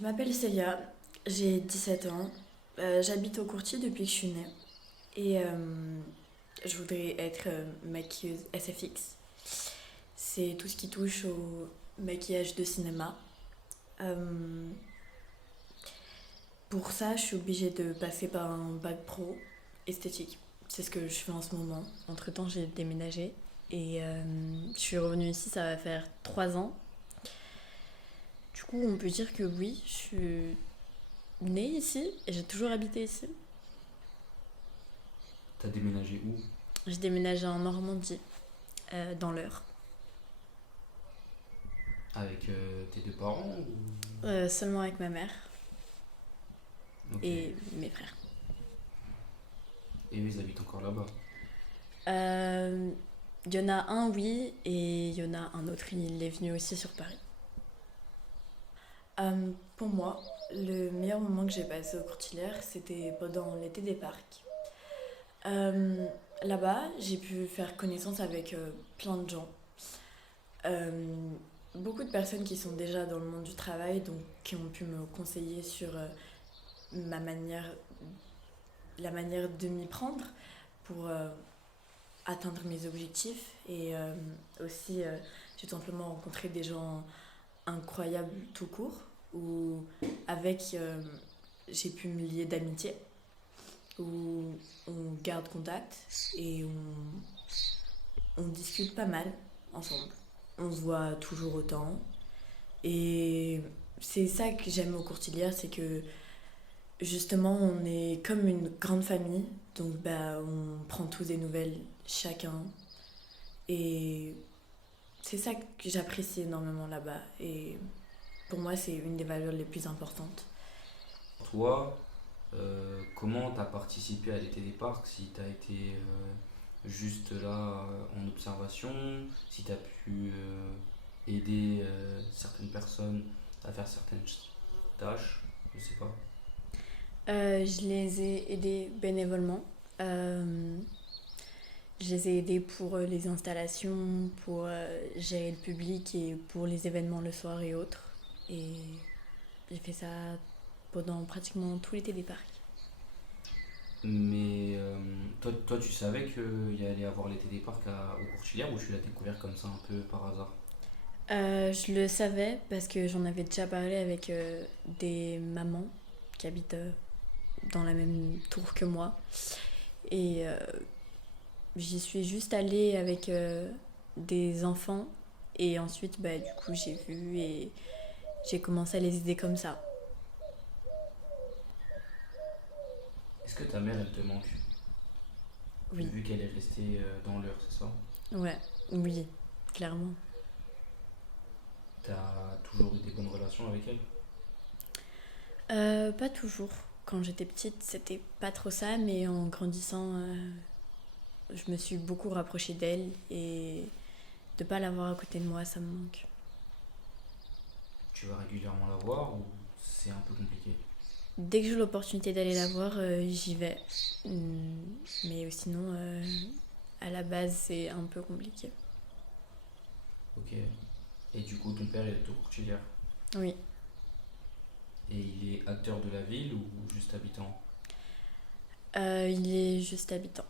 Je m'appelle Célia, j'ai 17 ans, j'habite au Courtier depuis que je suis née et je voudrais être maquilleuse SFX. C'est tout ce qui touche au maquillage de cinéma. Euh, pour ça, je suis obligée de passer par un bac pro esthétique. C'est ce que je fais en ce moment. Entre-temps, j'ai déménagé et je suis revenue ici, ça va faire 3 ans. Du coup, on peut dire que oui, je suis née ici et j'ai toujours habité ici. T'as déménagé où? J'ai déménagé en Normandie, dans l'Eure. Avec tes deux parents Seulement avec ma mère Ok. et mes frères. Et eux, ils habitent encore là-bas. Euh, Il y en a un, oui, et il y en a un autre, il est venu aussi sur Paris. Pour moi, le meilleur moment que j'ai passé au Courtilière, c'était pendant l'été des parcs. Euh, Là-bas, j'ai pu faire connaissance avec plein de gens. Euh, Beaucoup de personnes qui sont déjà dans le monde du travail, donc qui ont pu me conseiller sur ma manière, la manière de m'y prendre pour atteindre mes objectifs. Et aussi, j'ai tout simplement rencontré des gens incroyables tout court, où avec j'ai pu me lier d'amitié, où on garde contact et on discute pas mal ensemble. On se voit toujours autant. Et c'est ça que j'aime au Courtilière, c'est que justement on est comme une grande famille. Donc bah, on prend tous des nouvelles chacun. Et c'est ça que j'apprécie énormément là-bas. Et pour moi, c'est une des valeurs les plus importantes. Toi, comment t'as participé à l'été des parcs? Si t'as été juste là en observation, si t'as pu aider certaines personnes à faire certaines tâches, je sais pas. Je les ai aidés bénévolement. Euh, je les ai aidés pour les installations, pour gérer le public et pour les événements le soir et autres. Et j'ai fait ça pendant pratiquement tout l'été des parcs. Mais toi, tu savais qu'il y allait avoir l'été des parcs au Courtilière ou tu l'as découvert comme ça un peu par hasard? Je le savais parce que j'en avais déjà parlé avec des mamans qui habitent dans la même tour que moi. Et j'y suis juste allée avec des enfants. Et ensuite, bah, du coup, j'ai vu et j'ai commencé à les aider comme ça. Est-ce que ta mère, elle te manque? Oui, Vu qu'elle est restée dans l'heure, c'est ça? ouais, oui, clairement. T'as toujours eu des bonnes relations avec elle? Pas toujours. Quand j'étais petite, c'était pas trop ça, mais en grandissant, je me suis beaucoup rapprochée d'elle et de pas l'avoir à côté de moi, ça me manque. Tu vas régulièrement la voir ou c'est un peu compliqué? Dès que j'ai l'opportunité d'aller la voir, j'y vais. Mais sinon, à la base, c'est un peu compliqué. Ok. Et du coup, ton père, il est au Courtilière. Oui. Et il est acteur de la ville ou juste habitant? Il est juste habitant.